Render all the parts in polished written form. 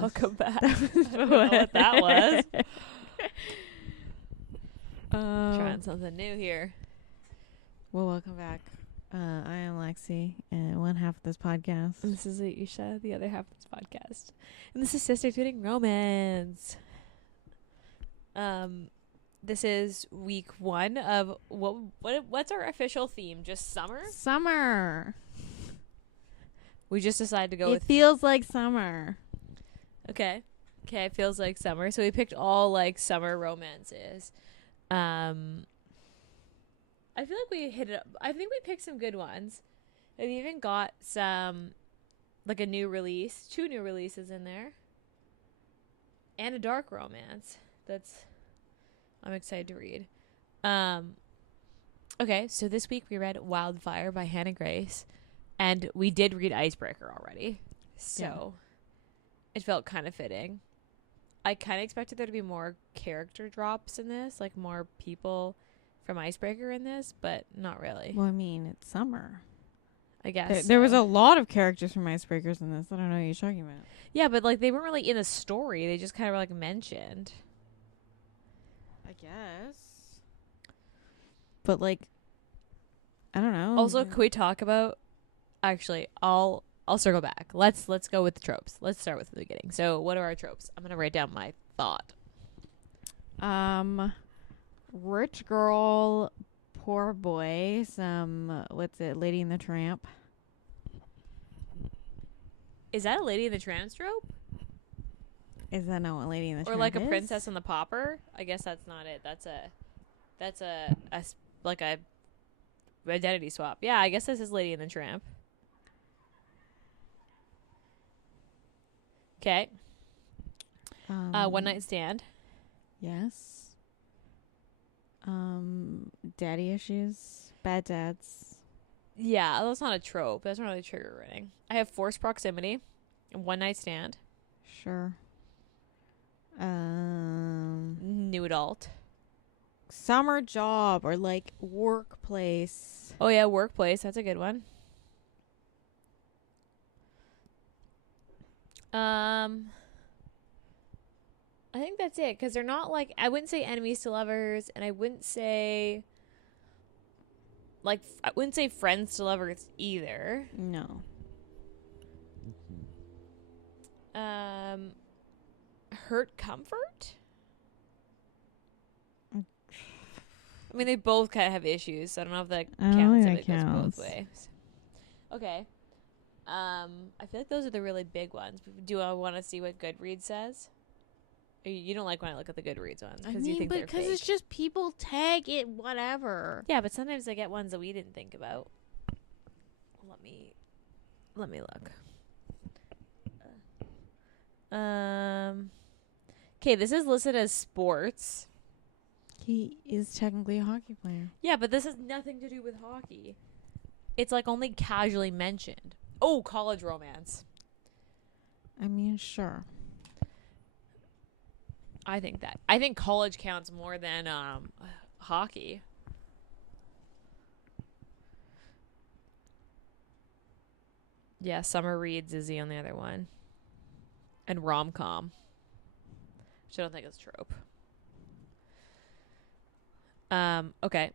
Welcome back. I don't know what that was. Trying something new here. Well, welcome back. I am Lexi, and one half of this podcast. And this is Ayesha, the other half of this podcast. And this is Sister Tuning Romance. This is week 1 of what's our official theme? Just summer? Summer. We just decided to go with... It feels like summer. Okay, it feels like summer. So we picked all, like, summer romances. I feel like we hit it up. I think we picked some good ones. We even got some, like, a new release. 2 new releases in there. And a dark romance. I'm excited to read. Okay, so this week we read Wildfire by Hannah Grace. And we did read Icebreaker already. So it felt kind of fitting. I kind of expected there to be more character drops in this. Like more people from Icebreaker in this. But not really. Well, I mean, it's summer. I guess. There was a lot of characters from Icebreakers in this. I don't know what you're talking about. Yeah, but like they weren't really in a story. They just kind of were like mentioned. I guess. But like, I don't know. Also, can we talk about... Actually, I'll circle back. Let's go with the tropes. Let's start with the beginning. So, what are our tropes? I'm gonna write down my thought. Rich girl, poor boy. Some Lady and the Tramp. Is that a Lady in the Tramp trope? Is that not what Lady and the Tramp Or like is? a Princess and the Pauper? I guess that's not it. That's a identity swap. Yeah, I guess this is Lady and the Tramp. Okay. One night stand. Yes. Daddy issues. Bad dads. Yeah, that's not a trope. That's not really trigger writing. I have forced proximity and one night stand. Sure. New adult. Summer job or like workplace. Oh yeah, workplace. That's a good one. I think that's it because they're not like, I wouldn't say enemies to lovers, and I wouldn't say friends to lovers either. No. Hurt comfort. I mean, they both kind of have issues, so I don't know if that counts. If it goes both ways. Okay. I feel like those are the really big ones. Do I want to see what Goodreads says? Or you don't like when I look at the Goodreads ones because you think they're fake. Because it's just people tag it whatever. Yeah, but sometimes I get ones that we didn't think about. Let me look. Okay, this is listed as sports. He is technically a hockey player. Yeah, but this has nothing to do with hockey. It's like only casually mentioned. Oh, college romance. I mean, sure. I think college counts more than hockey. Yeah, summer reads is the only other one. And rom-com. Which I don't think is a trope. Okay.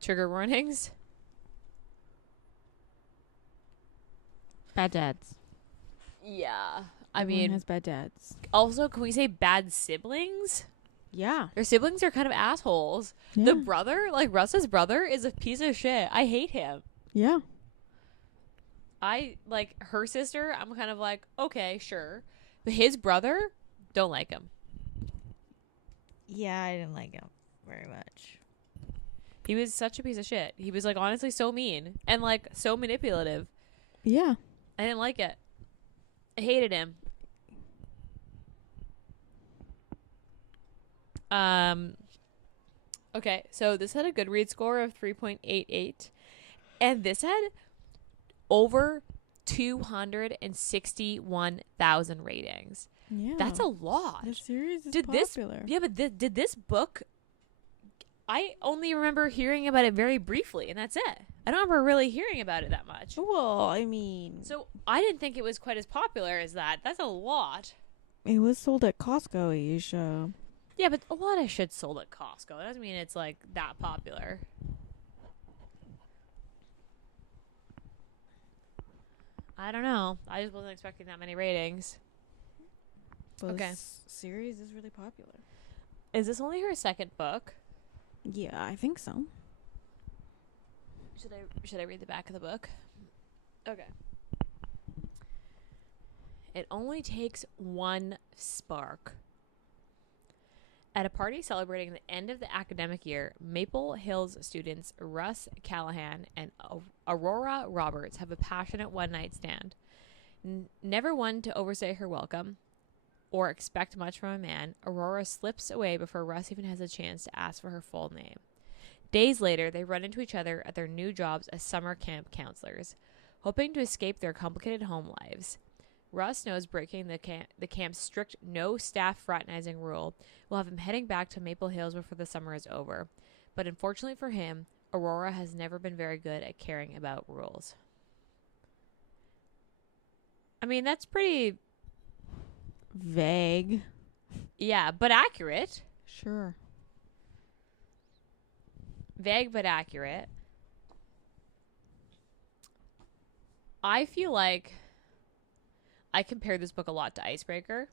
Trigger warnings. Bad dads. Yeah. Everyone has bad dads. Also, can we say bad siblings? Yeah. Their siblings are kind of assholes. Yeah. The brother, like Russ's brother, is a piece of shit. I hate him. Yeah. I like her sister. I'm kind of like, okay, sure. But his brother, don't like him. Yeah, I didn't like him very much. He was such a piece of shit. He was like honestly so mean and like so manipulative. Yeah. I didn't like it. I hated him. Okay, so this had a Goodreads score of 3.88. And this had over 261,000 ratings. Yeah. That's a lot. The series is Popular. popular. Did this book... I only remember hearing about it very briefly, and that's it. I don't remember really hearing about it that much. Well, I mean, So I didn't think it was quite as popular as that. That's a lot. it was sold at Costco, Ayesha. Yeah, but a lot of shit's sold at Costco. That doesn't mean it's like that popular. I don't know. I just wasn't expecting that many ratings. Well, Okay. this series is really popular. Is this only her second book? Yeah, I think so. Should I read the back of the book? Okay. It only takes one spark. At a party celebrating the end of the academic year, Maple Hills students Russ Callahan and Aurora Roberts have a passionate one-night stand. Never one to overstay her welcome or expect much from a man, Aurora slips away before Russ even has a chance to ask for her full name. Days later, they run into each other at their new jobs as summer camp counselors, hoping to escape their complicated home lives. Russ knows breaking the camp's strict no staff fraternizing rule will have him heading back to Maple Hills before the summer is over. But unfortunately for him, Aurora has never been very good at caring about rules. I mean, that's pretty... vague. Yeah, but accurate. Sure. Vague but accurate. I feel like I compared this book a lot to Icebreaker.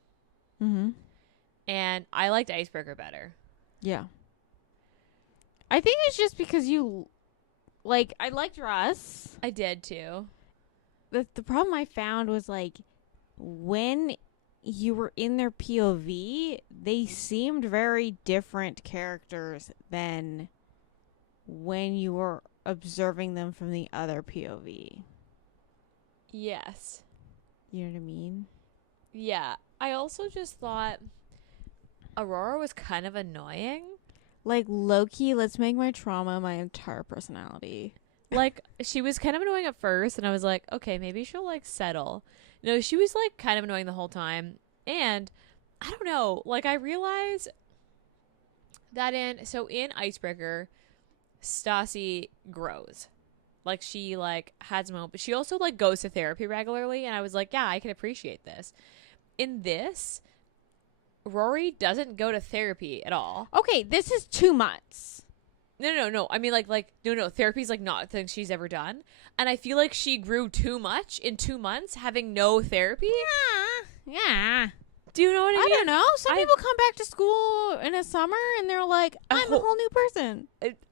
Mm-hmm. And I liked Icebreaker better. Yeah. I think it's just because you... Like, I liked Russ. I did too. The problem I found was, like, when you were in their POV, they seemed very different characters than when you were observing them from the other POV. Yes. You know what I mean? Yeah. I also just thought Aurora was kind of annoying. Like, low-key, let's make my trauma my entire personality. Like, she was kind of annoying at first, and I was like, okay, maybe she'll, like, settle. No, she was, like, kind of annoying the whole time. And, I don't know, like, I realized that in Icebreaker, Stassi grows. Like, she, like, has a moment, but she also, like, goes to therapy regularly, and I was like, yeah, I can appreciate this. In this, Rory doesn't go to therapy at all. Okay, this is 2 months. No. I mean, no. Therapy's, like, not a thing she's ever done. And I feel like she grew too much in 2 months having no therapy. Yeah. Do you know what I mean? I don't know. Some people come back to school in a summer and they're like, I'm a whole new person.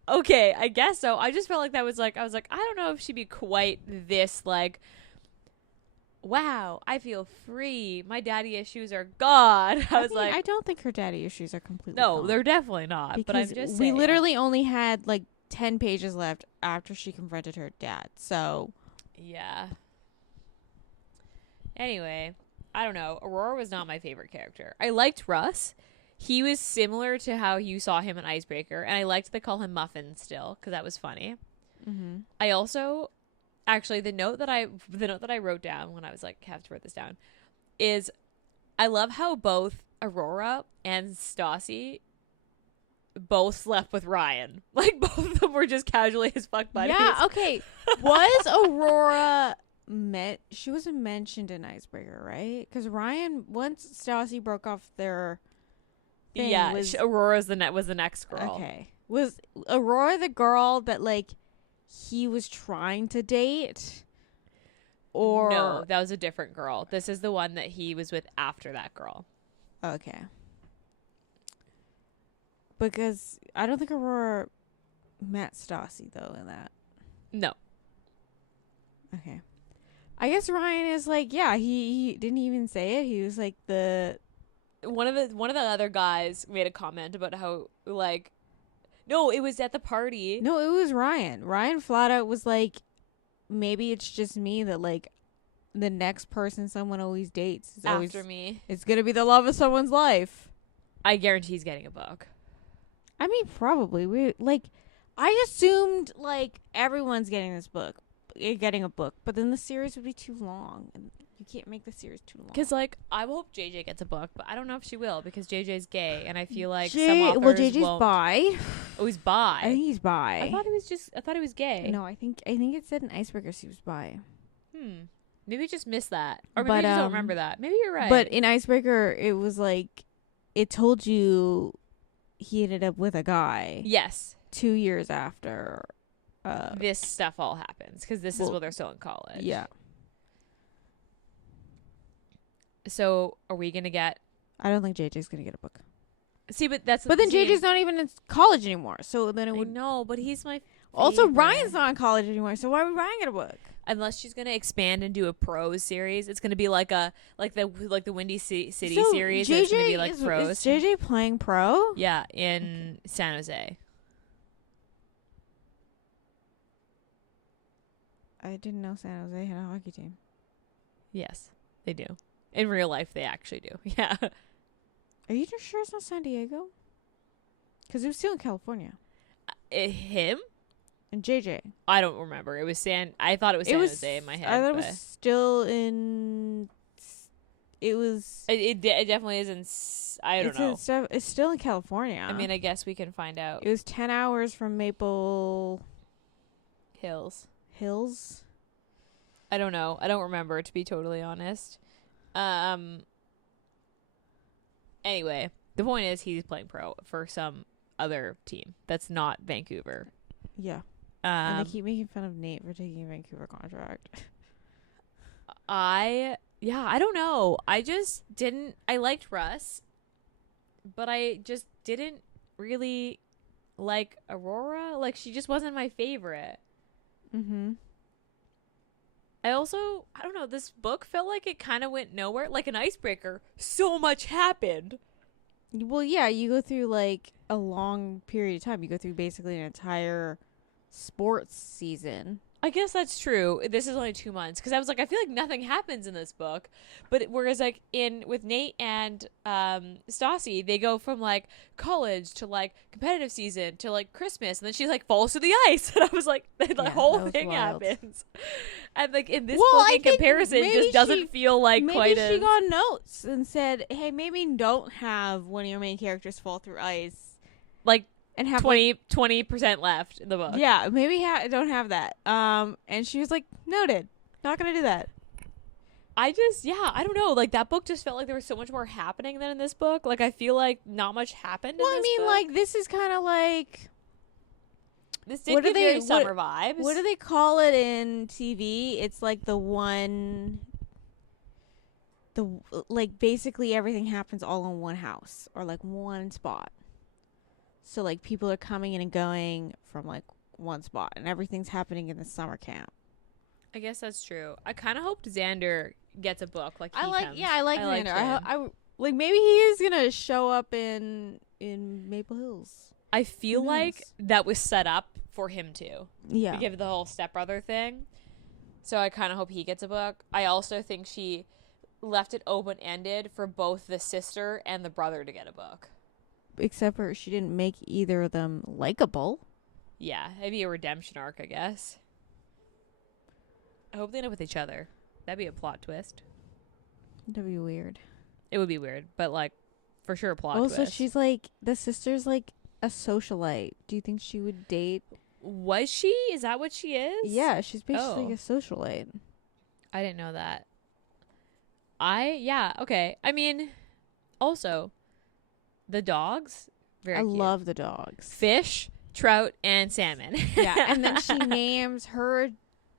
Okay, I guess so. I just felt like that was like, I was like, I don't know if she'd be quite this, like, wow, I feel free. My daddy issues are gone. I don't think her daddy issues are completely no, gone. they're definitely not. Because but I'm just we saying. literally only had like 10 pages left after she confronted her dad. So yeah. Anyway, I don't know. Aurora was not my favorite character. I liked Russ. He was similar to how you saw him in Icebreaker, and I liked they call him Muffin still because that was funny. mm-hmm. I also, actually, the note that I wrote down when I was like, have to write this down, is I love how both Aurora and Stassi both slept with Ryan. Like, both of them were just casually his fuck buddies. Yeah, okay. Was Aurora she wasn't mentioned in Icebreaker, right? Because Ryan, once Stassi broke off their thing, yeah, Aurora's was the next girl. Okay. Was Aurora the girl that, like, he was trying to date? Or no, that was a different girl. This is the one that he was with after that girl. Okay. Because I don't think Aurora met Stassi, though, in that. No. Okay. I guess Ryan is like, yeah, he didn't even say it. He was like one of the other guys made a comment about how, like, no, it was at the party. No, it was Ryan. Ryan flat out was like, maybe it's just me that, like, the next person someone always dates is after me. It's gonna be the love of someone's life. I guarantee he's getting a book. I mean, probably. I assumed, like, everyone's getting this book. getting a book, but then the series would be too long, and you can't make the series too long. Because, like, I hope JJ gets a book, but I don't know if she will because JJ's gay, and I feel like some well, authors JJ's won't. bi. Oh, he's bi. I think he's bi. I thought he was gay. No, I think it said in Icebreakers he was bi. Maybe I just missed that, or maybe But, I just don't remember that. Maybe you're right. But in Icebreaker, it was like it told you he ended up with a guy. Yes. 2 years after this stuff all happens because this is while they're still in college. Yeah. So are we gonna get? I don't think JJ's gonna get a book. See, but then JJ's not even in college anymore. So then it would. No, but he's my. Also, favorite. Ryan's not in college anymore. So why would Ryan get a book? Unless she's gonna expand and do a prose series, it's gonna be like the Windy City series. JJ It's gonna be like prose. Is JJ playing pro? Yeah, in San Jose. I didn't know San Jose had a hockey team. Yes, they do. In real life, they actually do. Yeah. Are you sure it's not San Diego? Because it was still in California. Him? And JJ. I don't remember. It was I thought it was San Jose in my head. I thought it was still in. It was. It definitely isn't. I don't know. It's still in California. I mean, I guess we can find out. It was 10 hours from Maple Hills. I don't know. I don't remember, to be totally honest. Anyway, the point is he's playing pro for some other team that's not Vancouver. Yeah. And they keep making fun of Nate for taking a Vancouver contract. I don't know. I liked Russ, but I just didn't really like Aurora. Like, she just wasn't my favorite. Mm-hmm. I don't know, this book felt like it kind of went nowhere. Like an icebreaker, so much happened. Well, yeah, you go through, like, a long period of time. You go through basically an entire sports season. I guess that's true. This is only 2 months. Because I was like, I feel like nothing happens in this book. But whereas, like, with Nate and Stassi, they go from, like, college to, like, competitive season to, like, Christmas. And then she, like, falls to the ice. And I was like, the whole thing happens. And, like, in this book, in comparison, just doesn't feel like quite as... Maybe she got notes and said, hey, maybe don't have one of your main characters fall through ice. Like, and have 20% left in the book. Yeah, maybe don't have that. And she was like, noted. Not going to do that. I don't know. Like, that book just felt like there was so much more happening than in this book. Like, I feel like not much happened in this book. Like, this is kind of like... This did give very summer vibes. What do they call it in TV? It's like the one... Like, basically everything happens all in one house. Or, like, one spot. So, like, people are coming in and going from, like, one spot. And everything's happening in the summer camp. I guess that's true. I kind of hoped Xander gets a book. I like Xander. I like, maybe he is going to show up in Maple Hills. I feel like that was set up for him to. Yeah. To give the whole stepbrother thing. So I kind of hope he gets a book. I also think she left it open-ended for both the sister and the brother to get a book. Except for she didn't make either of them likable. Yeah, maybe a redemption arc, I guess. I hope they end up with each other. That'd be a plot twist. That'd be weird. It would be weird, but, like, for sure a plot twist. Also, she's like, the sister's like a socialite. Do you think she would date? Was she? Is that what she is? Yeah, she's basically a socialite. I didn't know that. Okay. I mean, also... The dogs, very cute. I love the dogs. Fish, trout, and salmon. Yeah, and then she names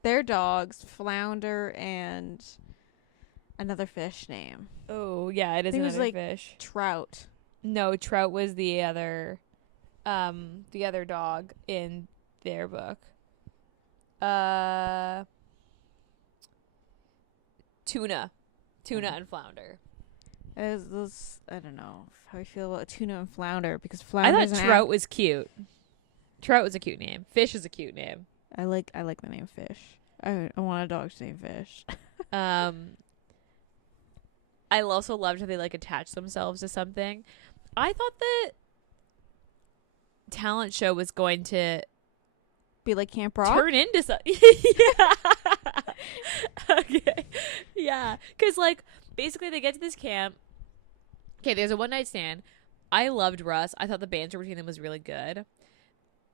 their dogs Flounder and another fish name. Oh, yeah, it is another fish. Trout. No, Trout was the other dog in their book. Tuna and Flounder. I don't know how I feel about tuna and flounder because flounder. I thought Trout was cute. Trout was a cute name. Fish is a cute name. I like the name Fish. I want a dog named Fish. I also loved how they like attach themselves to something. I thought the talent show was going to Be like Camp Rock? turn into something. Yeah. Okay. Yeah. Because, like, basically they get to this camp. Okay, there's a one night stand. I loved Russ. I thought the banter between them was really good.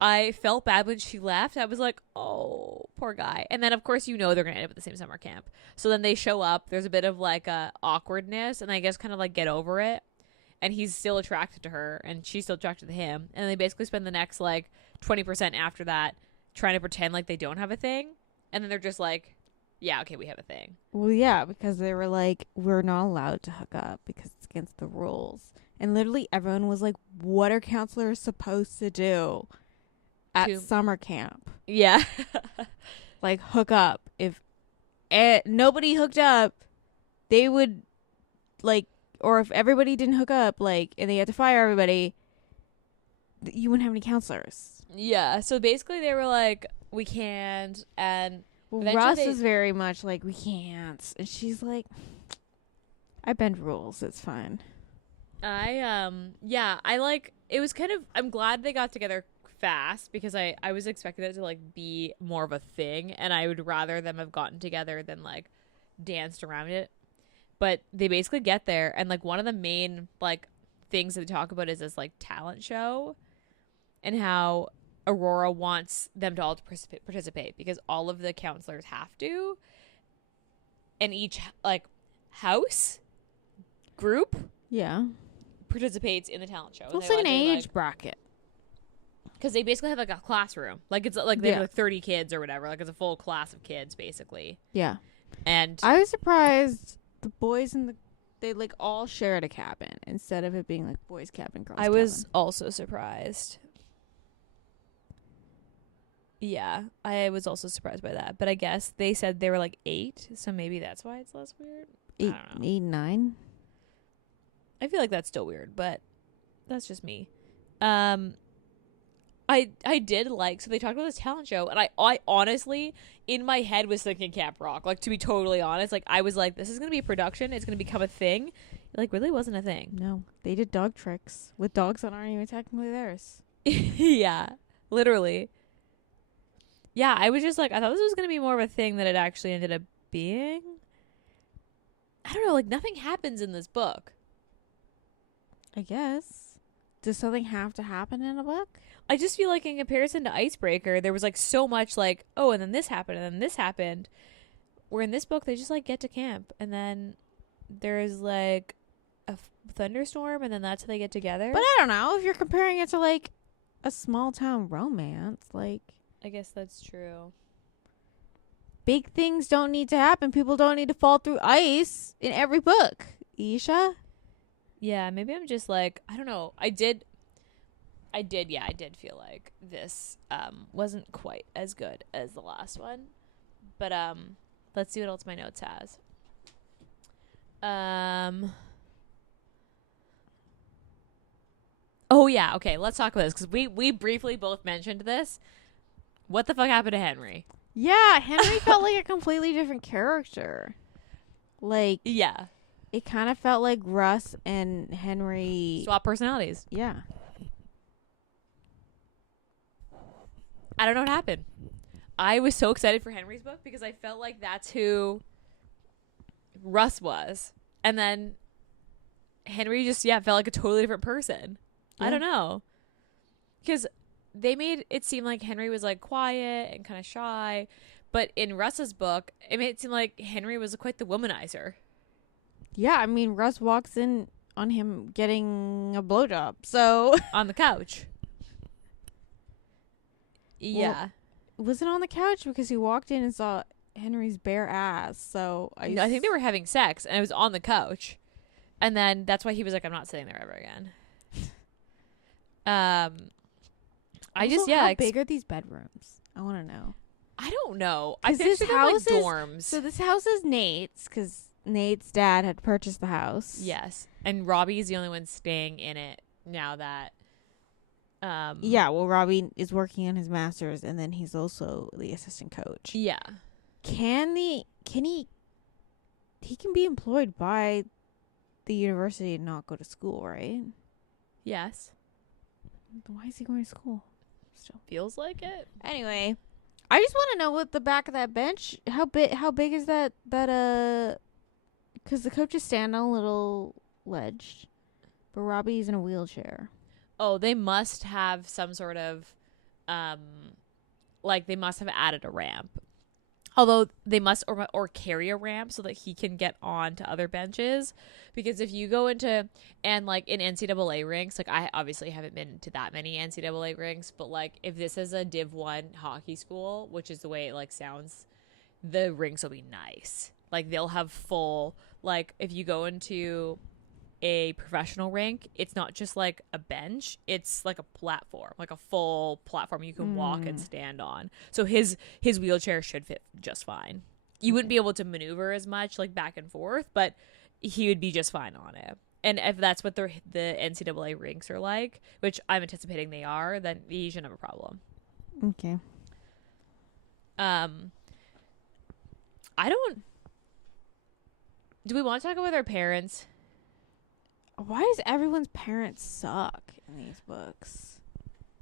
I felt bad when she left. I was like, oh, poor guy. And then, of course, they're going to end up at the same summer camp. So then they show up. There's a bit of, like, awkwardness. And I guess kind of, like, get over it. And he's still attracted to her. And she's still attracted to him. And they basically spend the next, like, 20% after that trying to pretend like they don't have a thing. And then they're just like, yeah, okay, we have a thing. Well, yeah, because they were like, we're not allowed to hook up because it's against the rules. And literally everyone was like, what are counselors supposed to do at summer camp? Yeah. Like, hook up. If nobody hooked up, they would, like, or if everybody didn't hook up, like, and they had to fire everybody, you wouldn't have any counselors. Yeah. So basically they were like, we can't. And Russ is very much like, we can't. And she's like, I bend rules. It's fine. It was kind of, I'm glad they got together fast because I was expecting it to, like, be more of a thing, and I would rather them have gotten together than, like, danced around it. But they basically get there, and, like, one of the main, like, things that they talk about is this, like, talent show and how Aurora wants them to all to participate because all of the counselors have to, and each, like, house group participates in the talent show. It's like an age bracket. Because they basically have, like, a classroom. Like, it's like they have, like, 30 kids or whatever. Like, it's a full class of kids, basically. Yeah. And I was surprised the boys they, like, all shared a cabin instead of it being, like, boys' cabin, girls' cabin. I was also surprised. Yeah, I was also surprised by that. But I guess they said they were, like, 8, so maybe that's why it's less weird. 8, 9? I feel like that's still weird, but that's just me. I did like, so they talked about this talent show, and I honestly, in my head, was thinking Camp Rock. Like, to be totally honest, like, I was like, this is going to be a production. It's going to become a thing. It, like, really wasn't a thing. No. They did dog tricks with dogs that aren't even technically theirs. Yeah. Literally. Yeah, I was just like, I thought this was going to be more of a thing than it actually ended up being. I don't know, like, nothing happens in this book. I guess. Does something have to happen in a book? I just feel like in comparison to Icebreaker, there was, like, so much, like, oh, and then this happened, and then this happened. Where in this book, they just, like, get to camp, and then there's, like, a thunderstorm, and then that's how they get together. But I don't know. If you're comparing it to, like, a small-town romance, like... I guess that's true. Big things don't need to happen. People don't need to fall through ice in every book. Ayesha? Yeah, maybe I'm just, like, I don't know. I did feel like this wasn't quite as good as the last one. But let's see what else my notes has. Oh yeah, okay, let's talk about this because we briefly both mentioned this. What the fuck happened to Henry? Yeah, Henry felt like a completely different character. Like, yeah, it kind of felt like Russ and Henry swap personalities. Yeah. I don't know what happened. I was so excited for Henry's book because I felt like that's who Russ was. And then Henry just, felt like a totally different person. Yeah. I don't know. Because they made it seem like Henry was, like, quiet and kind of shy. But in Russ's book, it made it seem like Henry was quite the womanizer. Yeah, I mean, Russ walks in on him getting a blowjob, so... On the couch. Yeah. Well, was it on the couch? Because he walked in and saw Henry's bare ass, so... I think they were having sex, and it was on the couch. And then that's why he was like, I'm not sitting there ever again. How big are these bedrooms? I want to know. I don't know. I think they're like dorms. So this house is Nate's, because Nate's dad had purchased the house. Yes. And Robbie's the only one staying in it now that... yeah, well, Robbie is working on his master's, and then he's also the assistant coach. Yeah. He can be employed by the university and not go to school, right? Yes. Why is he going to school? still Feels like it. Anyway, I just want to know what the back of that bench. How big is that? Because the coaches stand on a little ledge, but Robbie's in a wheelchair. Oh, they must have some sort of, like they must have added a ramp. Although they must or carry a ramp so that he can get on to other benches. Because if you go into, and like in NCAA rinks, like I obviously haven't been to that many NCAA rinks, but like if this is a Div 1 hockey school, which is the way it like sounds, the rinks will be nice. Like they'll have full, like if you go into a professional rink, it's not just like a bench, it's like a platform, like a full platform you can walk and stand on. So his wheelchair should fit just fine. You wouldn't be able to maneuver as much like back and forth, but he would be just fine on it. And if that's what the NCAA rinks are like, which I'm anticipating they are, then he shouldn't have a problem. Okay. Do we want to talk about our parents? Why does everyone's parents suck in these books?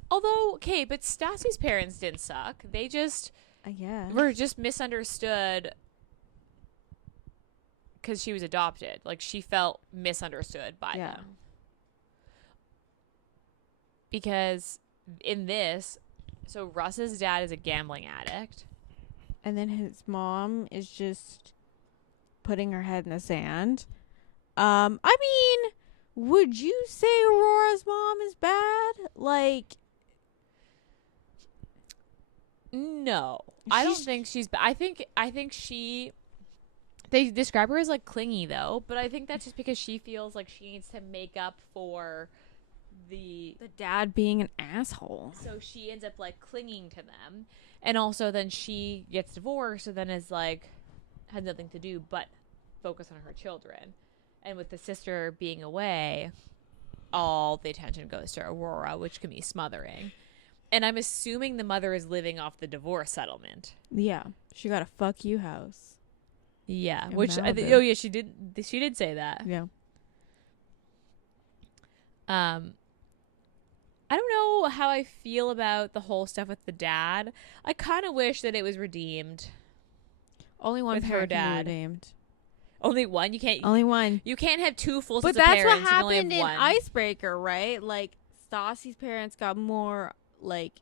Although, okay, but Stassi's parents didn't suck. They just were just misunderstood because she was adopted. Like, she felt misunderstood by them. Because in this, so Russ's dad is a gambling addict. And then his mom is just putting her head in the sand. I mean, would you say Aurora's mom is bad? Like, no, I don't think she's. I think she. They describe her as like clingy though, but I think that's just because she feels like she needs to make up for the dad being an asshole. So she ends up like clinging to them, and also then she gets divorced, so then is like has nothing to do but focus on her children. And with the sister being away, all the attention goes to Aurora, which can be smothering. And I'm assuming the mother is living off the divorce settlement. Yeah, she got a fuck you house. Yeah, which she did. She did say that. Yeah. I don't know how I feel about the whole stuff with the dad. I kind of wish that it was redeemed. Only one with her parent dad. can be redeemed. Only one? You can't. Only one. You can't have two full but sets of parents. But that's what you only happened have in one. Icebreaker, right? Like, Stassi's parents got more, like,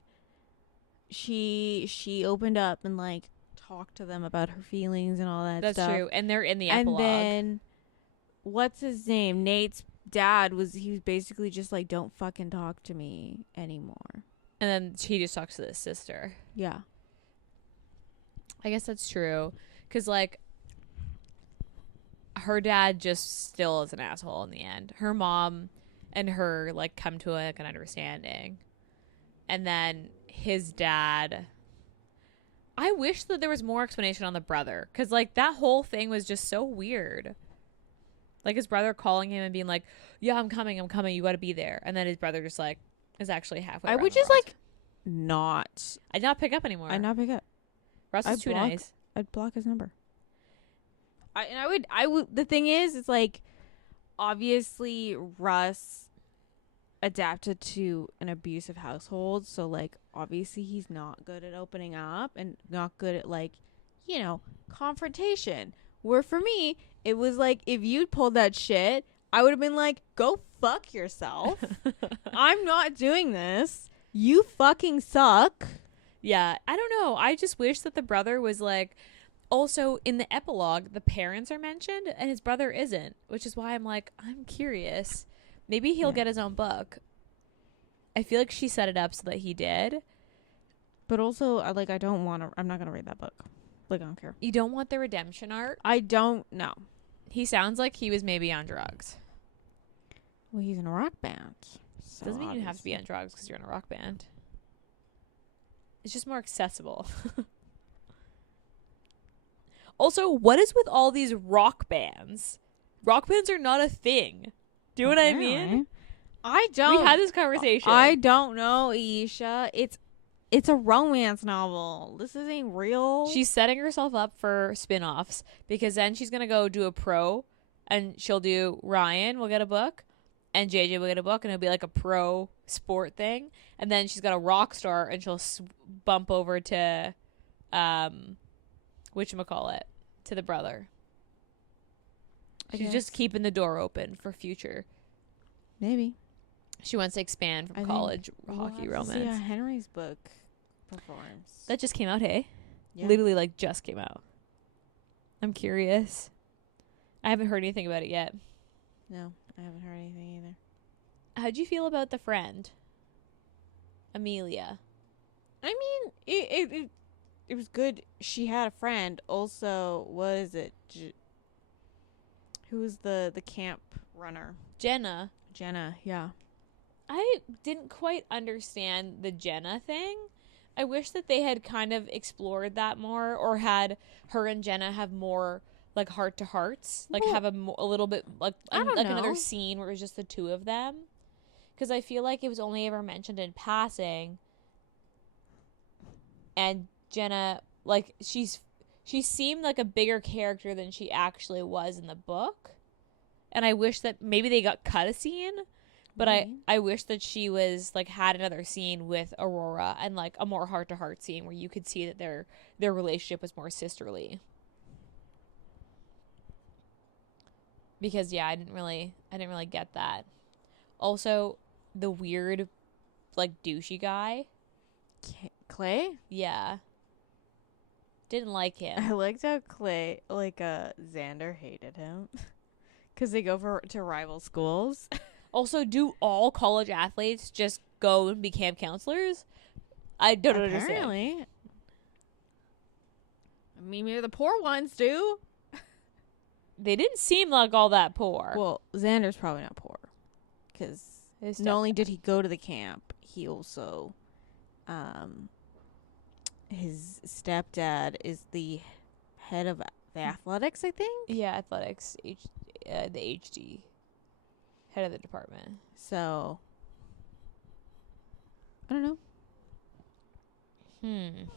she opened up and, like, talked to them about her feelings and all that stuff. That's true. And they're in the epilogue. And then, what's his name? Nate's dad was basically just like, don't fucking talk to me anymore. And then he just talks to his sister. Yeah. I guess that's true. Because, like, her dad just still is an asshole in the end. Her mom and her, like, come to like an understanding. And then his dad, I wish that there was more explanation on the brother. Because, like, that whole thing was just so weird. Like, his brother calling him and being like, yeah, I'm coming, you gotta be there. And then his brother just, like, is actually halfway around I would just, like, not. I'd not pick up anymore. I'd not pick up. Russ is too nice. I'd block his number. I would. The thing is, it's like, obviously Russ adapted to an abusive household, so like obviously he's not good at opening up and not good at, like, you know, confrontation. Where for me, it was like, if you'd pulled that shit, I would have been like, go fuck yourself. I'm not doing this. You fucking suck. Yeah, I don't know. I just wish that the brother was like. Also, in the epilogue, the parents are mentioned and his brother isn't, which is why I'm like, I'm curious. Maybe he'll get his own book. I feel like she set it up so that he did. But also, like, I don't want to, I'm not going to read that book. Like, I don't care. You don't want the redemption arc? I don't know. He sounds like he was maybe on drugs. Well, he's in a rock band. So doesn't mean you have to be on drugs because you're in a rock band. It's just more accessible. Also, what is with all these rock bands? Rock bands are not a thing. Do you know what I mean? I don't. We had this conversation. I don't know, Ayesha. It's a romance novel. This isn't real. She's setting herself up for spin-offs because then she's going to go do a pro and she'll do Ryan will get a book and JJ will get a book, and it'll be like a pro sport thing. And then she's got a rock star, and she'll bump over to, whatchamacallit, to the brother. She's just keeping the door open for future. Maybe. She wants to expand from college hockey romance. See how Henry's book performs. That just came out, hey? Yeah. Literally, like, just came out. I'm curious. I haven't heard anything about it yet. No, I haven't heard anything either. How'd you feel about the friend? Amelia. I mean, it was good. She had a friend. Also, what is it? Who was the camp runner? Jenna, yeah. I didn't quite understand the Jenna thing. I wish that they had kind of explored that more, or had her and Jenna have more, like, heart-to-hearts. Like, have a little bit, like, another scene where it was just the two of them. Because I feel like it was only ever mentioned in passing. And Jenna, like, she seemed like a bigger character than she actually was in the book. And I wish that maybe they cut a scene, but I wish that she was, like, had another scene with Aurora, and, like, a more heart-to-heart scene where you could see that their relationship was more sisterly. Because I didn't really get that. Also, the weird, like, douchey guy, Clay? Yeah. Didn't like him. I liked how Clay, like, Xander hated him. Because they go to rival schools. Also, do all college athletes just go and become counselors? I don't understand. Apparently. I mean, maybe the poor ones do. They didn't seem like all that poor. Well, Xander's probably not poor. Because not only did he go to the camp, he also, his stepdad is the head of the athletics, I think. Yeah, athletics, the HD, head of the department. So, I don't know.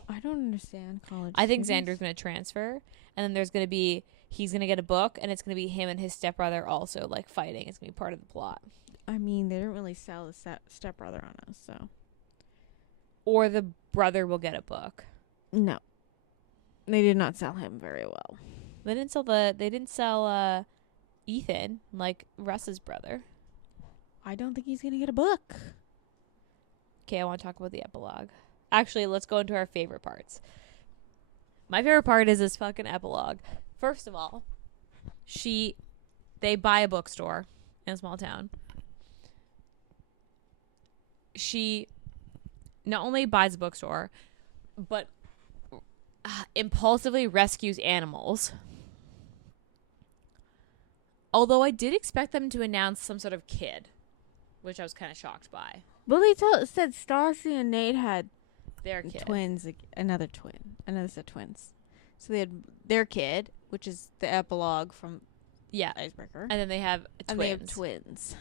I don't understand college. I think Xander's going to transfer, and then there's going to be, he's going to get a book, and it's going to be him and his stepbrother also, like, fighting. It's going to be part of the plot. I mean, they didn't really sell the stepbrother on us, so. Or the brother will get a book. No. They did not sell him very well. They didn't sell Ethan, like Russ's brother. I don't think he's going to get a book. Okay, I want to talk about the epilogue. Actually, let's go into our favorite parts. My favorite part is this fucking epilogue. First of all, they buy a bookstore in a small town. She not only buys a bookstore, but impulsively rescues animals. Although I did expect them to announce some sort of kid, which I was kind of shocked by. Well, they said Stassi and Nate had their kid. Twins, another set of twins. So they had their kid, which is the epilogue from Icebreaker. And then they have twins. And they have twins.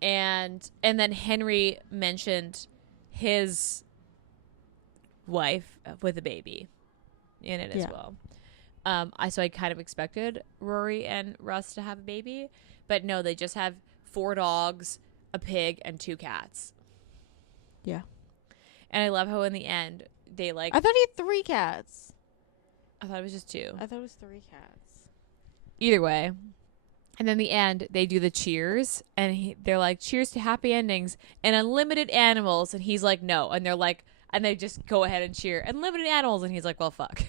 And then Henry mentioned his wife with a baby in it as well. So I kind of expected Rory and Russ to have a baby, but no, they just have 4 dogs, a pig, and 2 cats. Yeah. And I love how in the end they like. I thought he had 3 cats. I thought it was just 2. I thought it was 3 cats. Either way. And then the end, they do the cheers, and they're like, cheers to happy endings and unlimited animals. And he's like, no. And they're like, and they just go ahead and cheer unlimited animals. And he's like, well, fuck.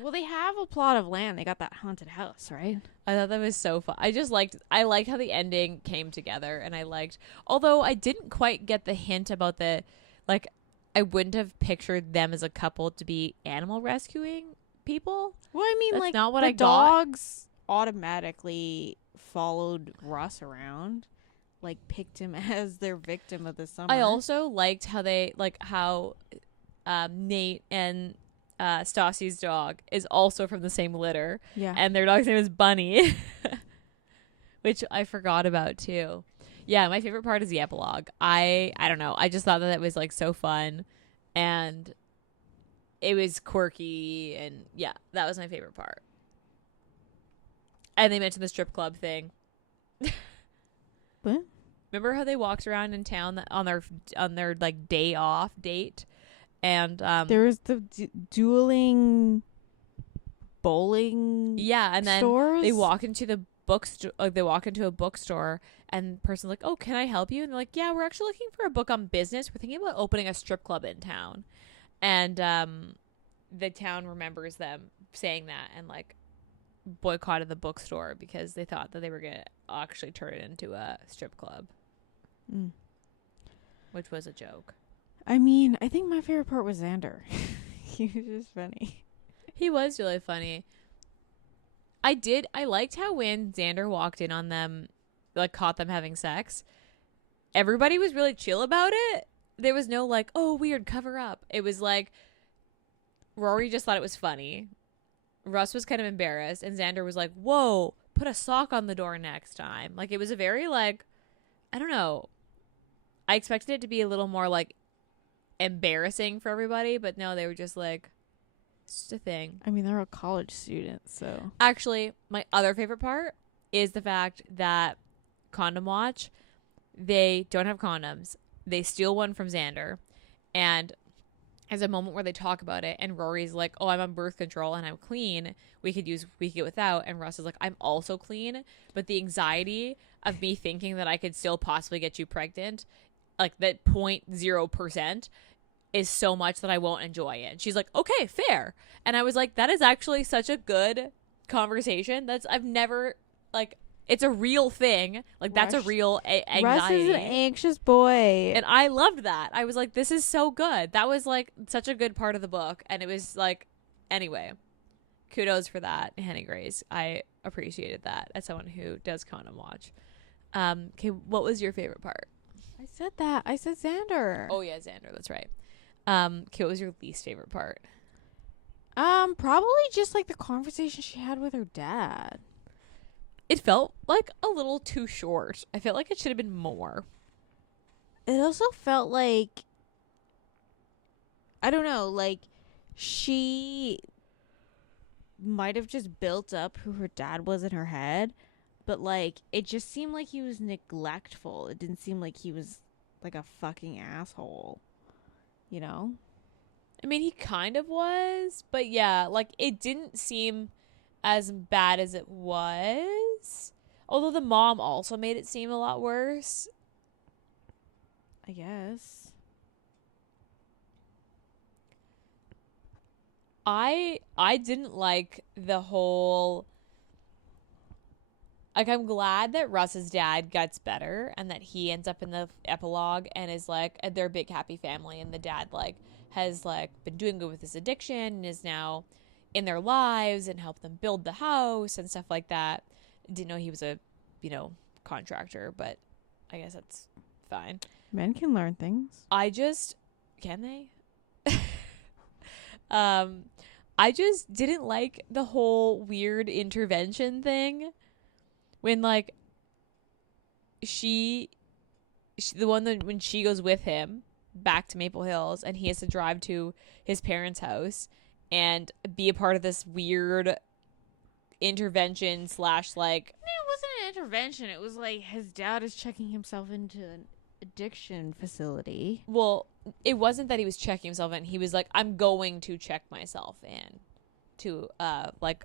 Well, they have a plot of land. They got that haunted house, right? I thought that was so fun. I liked how the ending came together. And although I didn't quite get the hint about I wouldn't have pictured them as a couple to be animal rescuing people. Well, I mean, that's not what I got. Dogs automatically followed Russ around, like picked him as their victim of the summer. I also liked how Nate and Stassi's dog is also from the same litter. Yeah. And their dog's name is Bunny, which I forgot about too. Yeah, my favorite part is the epilogue. I don't know. I just thought that it was like so fun, and it was quirky, and yeah, that was my favorite part. And they mentioned the strip club thing. What? Remember how they walked around in town on their like day off date, and There was the dueling bowling yeah, and then stores. they walk into the bookstore. Like they walk into a bookstore, and the person's like, "Oh, can I help you?" And they're like, "Yeah, we're actually looking for a book on business. We're thinking about opening a strip club in town." And the town remembers them saying that and like boycotted the bookstore because they thought that they were gonna actually turn it into a strip club, which was a joke. I mean, I think my favorite part was Xander. He was just funny. He was really funny. I liked how when Xander walked in on them, like caught them having sex, everybody was really chill about it. There was no like, oh, weird, cover up. It was like Rory just thought it was funny. Russ was kind of embarrassed, and Xander was like, whoa, put a sock on the door next time. Like, it was a very, like, I don't know. I expected it to be a little more, like, embarrassing for everybody, but no, they were just like, it's just a thing. I mean, they're all college students, so. Actually, my other favorite part is the fact that Condom Watch, they don't have condoms. They steal one from Xander, and there's a moment where they talk about it, and Rory's like, oh, I'm on birth control and I'm clean. We could get without. And Russ is like, I'm also clean, but the anxiety of me thinking that I could still possibly get you pregnant, like that 0.0%, is so much that I won't enjoy it. She's like, okay, fair. And I was like, that is actually such a good conversation. I've never, like, it's a real thing. Like, that's a real anxiety. Russ is an anxious boy. And I loved that. I was like, this is so good. That was, like, such a good part of the book. And it was, like, anyway, kudos for that, Henny Grace. I appreciated that as someone who does Condom Watch. Okay, what was your favorite part? I said that. I said Xander. Oh, yeah, Xander. That's right. Okay, what was your least favorite part? Probably just, like, the conversation she had with her dad. It felt like a little too short. I felt like it should have been more. It also felt like, I don't know, like she might have just built up who her dad was in her head, but like it just seemed like he was neglectful. It didn't seem like he was like a fucking asshole, you know? I mean, he kind of was, but yeah, like it didn't seem as bad as it was. Although the mom also made it seem a lot worse. I guess. I didn't like the whole, like, I'm glad that Russ's dad gets better and that he ends up in the epilogue and is like they're a big happy family, and the dad like has like been doing good with his addiction and is now in their lives and help them build the house and stuff like that. Didn't know he was a, contractor, but I guess that's fine. Men can learn things. Can they? I just didn't like the whole weird intervention thing when like when she goes with him back to Maple Hills and he has to drive to his parents' house and be a part of this weird intervention / like, It wasn't an intervention. It was like his dad is checking himself into an addiction facility. Well, it wasn't that he was checking himself in. He was like, I'm going to check myself in to like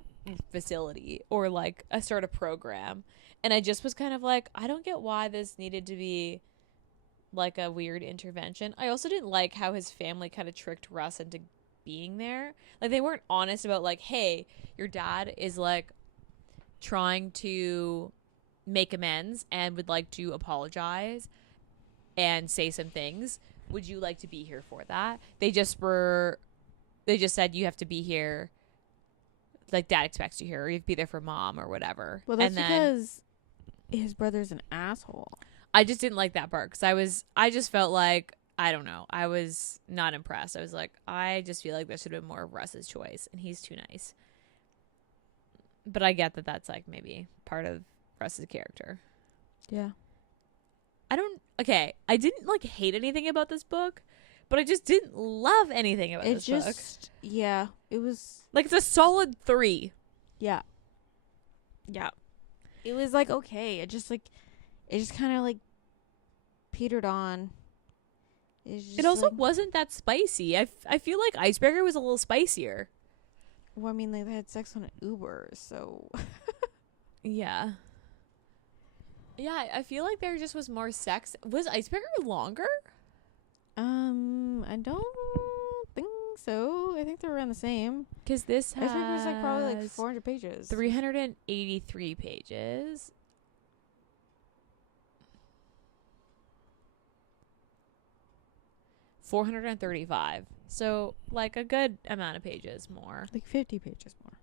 facility or like a sort of program. And I just was kind of like, I don't get why this needed to be like a weird intervention. I also didn't like how his family kind of tricked Russ into being there. Like, they weren't honest about like, hey, your dad is like trying to make amends and would like to apologize and say some things. Would you like to be here for that? They just said you have to be here, like dad expects you here, or you have to be there for mom or whatever. Well, that's because his brother's an asshole. I just didn't like that part because I just felt like, I don't know, I was not impressed. I was like, I just feel like there should have been more of Russ's choice, and he's too nice. But I get that that's like maybe part of Russ's character. Yeah. I didn't like hate anything about this book, but I just didn't love anything about this book. Yeah, it was like, it's a solid 3. Yeah. Yeah. It was like okay. It just kind of like petered on. It also wasn't that spicy. I feel like Icebreaker was a little spicier. Well, I mean, they had sex on an Uber, so. Yeah. Yeah, I feel like there just was more sex. Was Icebreaker longer? I don't think so. I think they're around the same. Because this has Icebreaker was like probably like 400 pages. 383 pages. $435. So like a good amount of pages more. Like 50 pages more.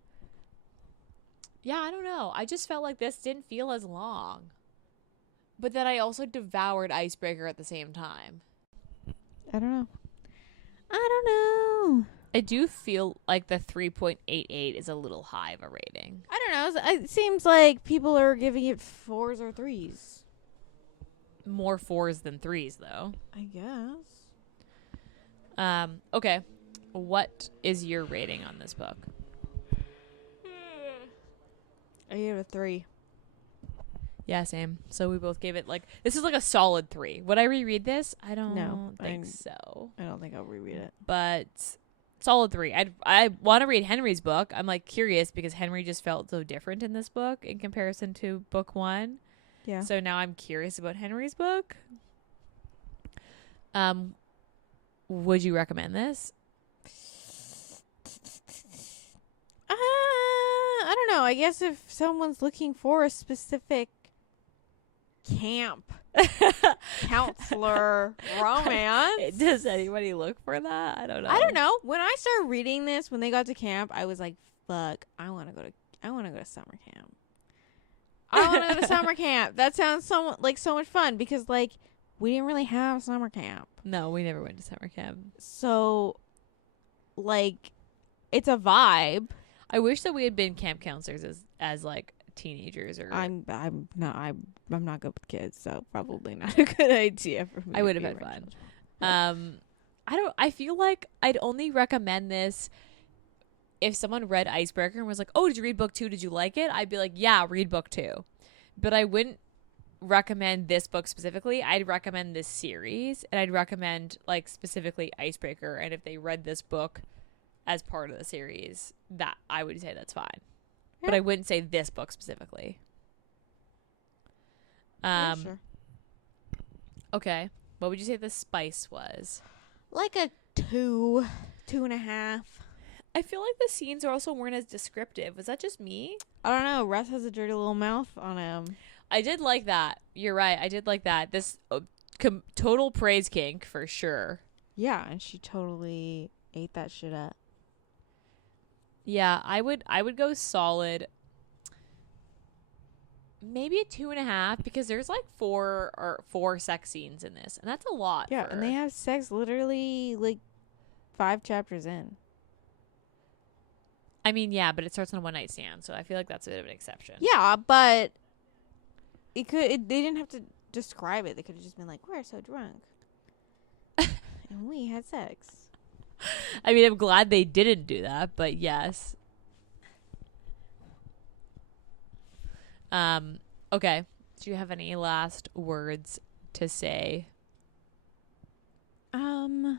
Yeah, I don't know. I just felt like this didn't feel as long. But then I also devoured Icebreaker at the same time. I don't know. I do feel like the 3.88 is a little high of a rating. I don't know. It seems like people are giving it 4s or 3s. More 4s than 3s, though. I guess. Okay. What is your rating on this book? I gave it a 3. Yeah, same. So we both gave it this is like a solid 3. Would I reread this? I don't think so. I don't think I'll reread it. But solid 3. I want to read Henry's book. I'm curious because Henry just felt so different in this book in comparison to book 1. Yeah. So now I'm curious about Henry's book. Would you recommend this? I don't know. I guess if someone's looking for a specific camp counselor romance, does anybody look for that? I don't know. I don't know. When I started reading this, when they got to camp, I was like, "Fuck! I want to go to summer camp. I want to go to summer camp. That sounds so much fun because we didn't really have summer camp. No, we never went to summer camp. So, it's a vibe. I wish that we had been camp counselors as teenagers or I'm not good with kids, so probably not a good idea for me. I would have had fun. I feel like I'd only recommend this if someone read Icebreaker and was like, "Oh, did you read book 2? Did you like it?" I'd be like, "Yeah, read book 2." But I wouldn't recommend this book specifically. I'd recommend this series, and I'd recommend specifically Icebreaker, and if they read this book as part of the series, that I would say that's fine. Yeah. But I wouldn't say this book specifically. Sure. Okay. What would you say the spice was? Like a 2.5. I feel like the scenes are also weren't as descriptive. Was that just me? I don't know. Russ has a dirty little mouth on him. I did like that. You're right. I did like that. This total praise kink for sure. Yeah, and she totally ate that shit up. Yeah, I would go solid. Maybe a 2.5 because there's 4 sex scenes in this, and that's a lot. Yeah, and they have sex literally 5 chapters in. I mean, yeah, but it starts on a one night stand, so I feel like that's a bit of an exception. Yeah, but they didn't have to describe it. They could have just been like, "We're so drunk, and we had sex." I mean, I'm glad they didn't do that, but yes. Okay. Do you have any last words to say? I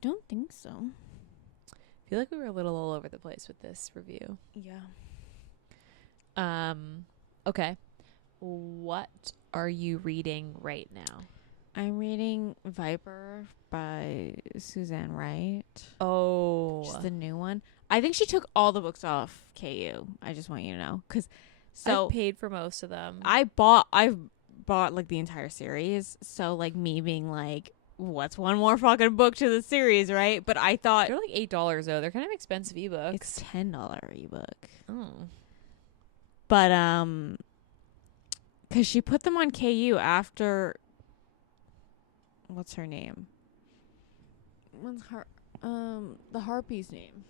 don't think so. I feel like we were a little all over the place with this review. Yeah. Okay. What are you reading right now? I'm reading Viper by Suzanne Wright. Oh. Just the new one. I think she took all the books off KU. I just want you to know. I paid for most of them. I've bought the entire series. So me being what's one more fucking book to the series, right? But I thought they're $8 though. They're kind of expensive ebooks. It's $10 ebook. Oh. But because she put them on KU after. What's her name? What's her the Harpy's name?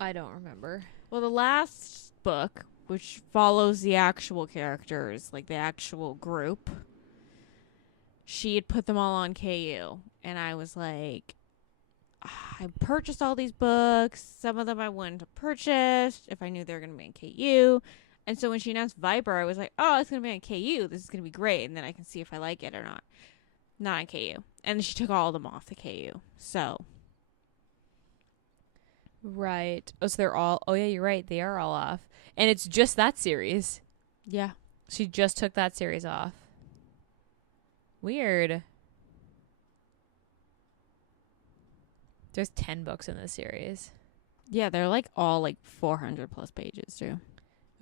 I don't remember. Well, the last book, which follows the actual characters, the actual group, she had put them all on KU. And I was like, I purchased all these books. Some of them I wouldn't have purchased if I knew they were going to be in KU. And so when she announced Viper, I was like, oh, it's going to be on KU. This is going to be great. And then I can see if I like it or not. Not on KU. And she took all of them off the KU. So. Right. Oh, so they're all... Oh, yeah, you're right. They are all off. And it's just that series. Yeah. She just took that series off. Weird. There's 10 books in this series. Yeah, they're like all like 400 plus pages too.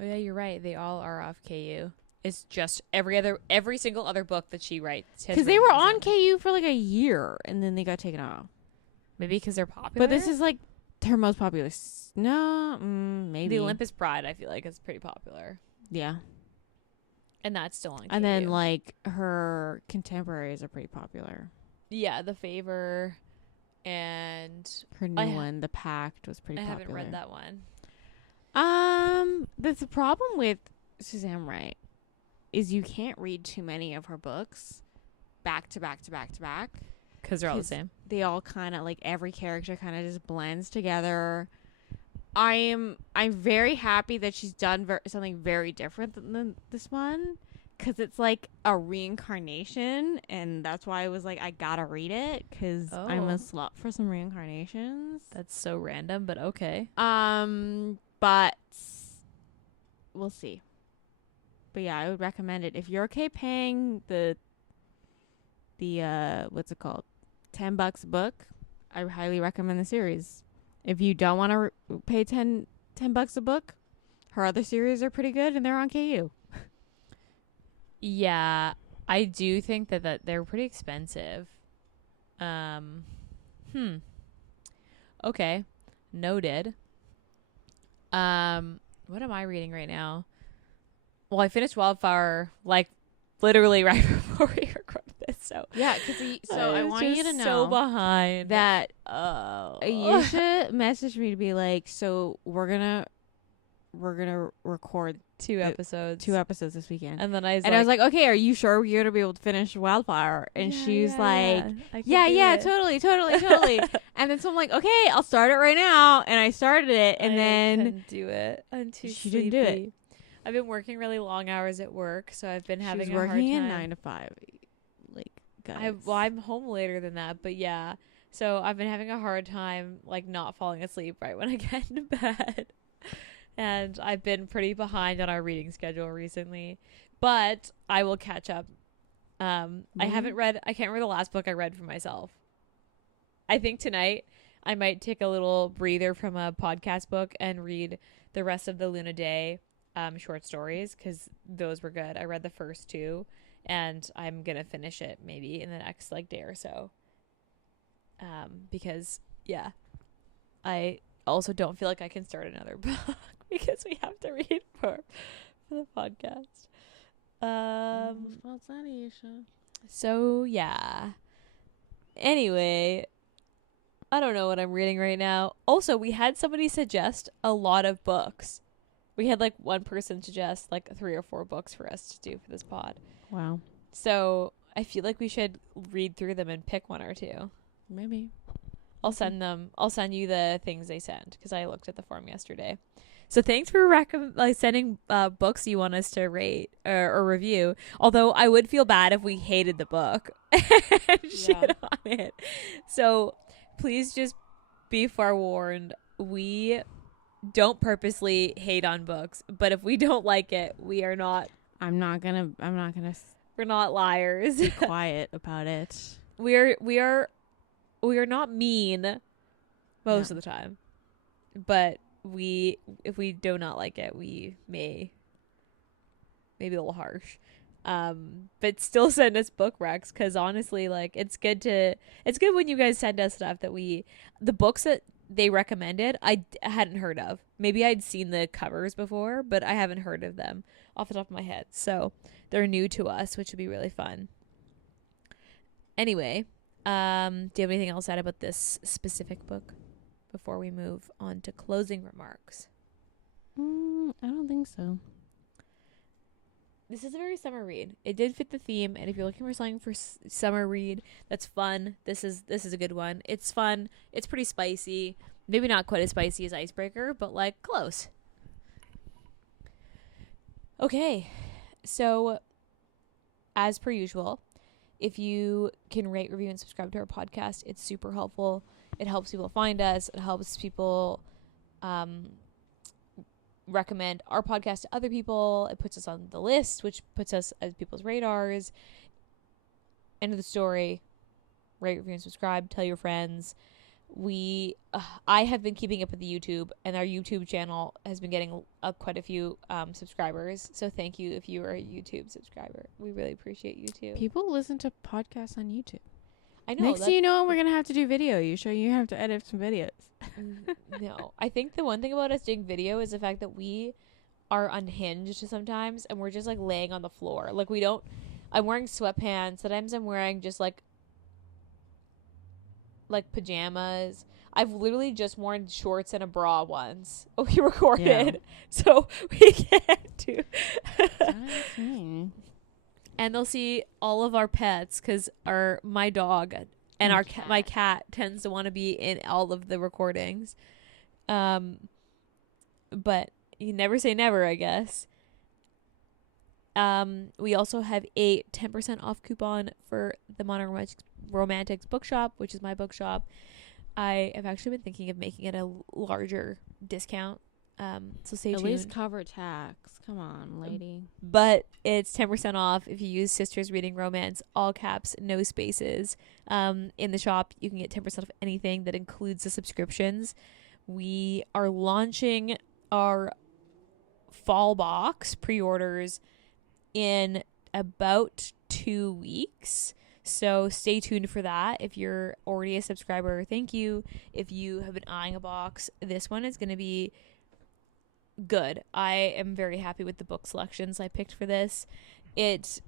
Oh yeah, you're right. They all are off KU. It's just every single other book that she writes. Because they were on KU for like a year and then they got taken off. Maybe because they're popular. But this is like her most popular. Maybe. The Olympus Bride, I feel like, is pretty popular. Yeah. And that's still on KU. And then like her contemporaries are pretty popular. Yeah, The Favor and her new one, The Pact, was pretty popular. I haven't read that one. The problem with Suzanne Wright is you can't read too many of her books back to back to back to back. Because they're all the same. They all kind of, like, every character kind of just blends together. I'm very happy that she's done something very different than this one. Because it's like a reincarnation. And that's why I was like, I gotta read it. Because I'm a slut for some reincarnations. That's so random, but okay. But we'll see. But yeah, I would recommend it. If you're okay paying the what's it called? $10 a book, I highly recommend the series. If you don't want to pay $10 a book, her other series are pretty good and they're on KU. Yeah, I do think that they're pretty expensive. Okay. Noted. What am I reading right now? Well, I finished Wildfire like literally right before we recorded this. So yeah, because I want you to know so behind that Ayesha messaged me to be like, so we're gonna record two episodes this weekend. And then I was like, okay, are you sure we're gonna be able to finish Wildfire? And she's like, totally. And then so I'm like, okay, I'll start it right now. And I started it, and then couldn't do it. I'm too she sleepy. didn't do it. I've been working really long hours at work, so I've been having She's a hard time. working in 9 to 5. Like, guys. I'm home later than that, but yeah. So I've been having a hard time like not falling asleep right when I get into bed. And I've been pretty behind on our reading schedule recently, but I will catch up. I can't remember the last book I read for myself. I think tonight I might take a little breather from a podcast book and read the rest of the Luna Day short stories, because those were good. I read the first 2 and I'm going to finish it maybe in the next like day or so. Because yeah, I also don't feel like I can start another book. Because we have to read for the podcast. What's that, Ayesha? So yeah. Anyway, I don't know what I'm reading right now. Also, we had somebody suggest a lot of books. We had like one person suggest like 3 or 4 books for us to do for this pod. Wow. So I feel like we should read through them and pick 1 or 2. Maybe. I'll send you the things they sent, because I looked at the form yesterday. So thanks for sending books you want us to rate or review. Although I would feel bad if we hated the book and shit on it. So please just be forewarned. We don't purposely hate on books, but if we don't like it, we are not. I'm not gonna. We're not liars. Be quiet about it. We are not mean most of the time, but if we do not like it, we may be a little harsh, but still send us book recs, because honestly, like, it's good when you guys send us stuff that the books that they recommended I hadn't heard of. Maybe I'd seen the covers before, but I haven't heard of them off the top of my head, so they're new to us, which would be really fun. Anyway, do you have anything else to add about this specific book before we move on to closing remarks? I don't think so. This is a very summer read. It did fit the theme, and if you're looking for something for summer read that's fun, this is a good one. It's fun. It's pretty spicy. Maybe not quite as spicy as Icebreaker, but like close. Okay, so as per usual, if you can rate, review, and subscribe to our podcast, it's super helpful. It helps people find us. It helps people recommend our podcast to other people. It puts us on the list, which puts us as people's radars. End of the story. Rate, review, and subscribe. Tell your friends. I have been keeping up with the YouTube, and our YouTube channel has been getting quite a few subscribers. So thank you if you are a YouTube subscriber. We really appreciate you too. People listen to podcasts on YouTube. I know. Next thing you know, we're gonna have to do video. You sure you have to edit some videos? No, I think the one thing about us doing video is the fact that we are unhinged sometimes, and we're just like laying on the floor. Like we don't. I'm wearing sweatpants. Sometimes I'm wearing just like pajamas. I've literally just worn shorts and a bra once. We recorded, so we can't do. And they'll see all of our pets because my dog and my cat tends to want to be in all of the recordings. But you never say never, I guess. We also have a 10% off coupon for the Modern Romantics bookshop, which is my bookshop. I have actually been thinking of making it a larger discount. So stay tuned. At least cover tax. Come on, lady. But it's 10% off if you use Sisters Reading Romance, all caps, no spaces. In the shop, you can get 10% off anything that includes the subscriptions. We are launching our fall box pre-orders in about 2 weeks. So stay tuned for that. If you're already a subscriber, thank you. If you have been eyeing a box, this one is going to be good. I am very happy with the book selections I picked for this. It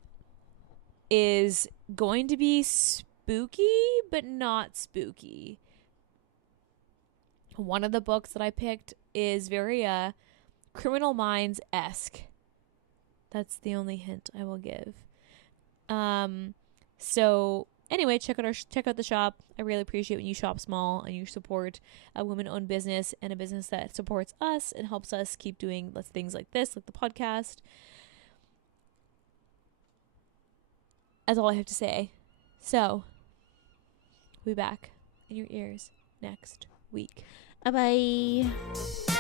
is going to be spooky, but not spooky. One of the books that I picked is very Criminal Minds-esque. That's the only hint I will give. So anyway, check out the shop. I really appreciate when you shop small and you support a women-owned business and a business that supports us and helps us keep doing things like this, like the podcast. That's all I have to say. So, we'll be back in your ears next week. Bye-bye.